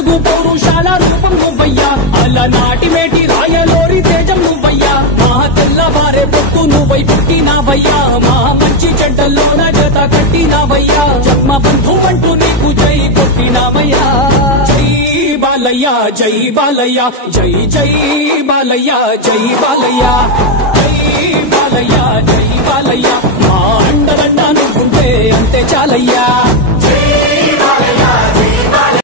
తెలుగు పౌరుషాల రూపం నువ్వయ్యా అలనాటి మేటి రాయలోరి తేజం నువ్వయ్యా మా తెల్లవారే పొత్తు నువ్వై పుట్టినావయ్యా మా మంచి చెడ్డల్లోన జత కట్టినావయ్యా జన్మ బంధు అంటూ నీకు జై కొట్టినావయ్యా జై బాలయ్య జై బాలయ్య జై జై బాలయ్య జై బాలయ్య జై బాలయ్య జై బాలయ్య మా అండదండ నువ్వుంటే అంతే చాలయ్యా జై బాలయ్య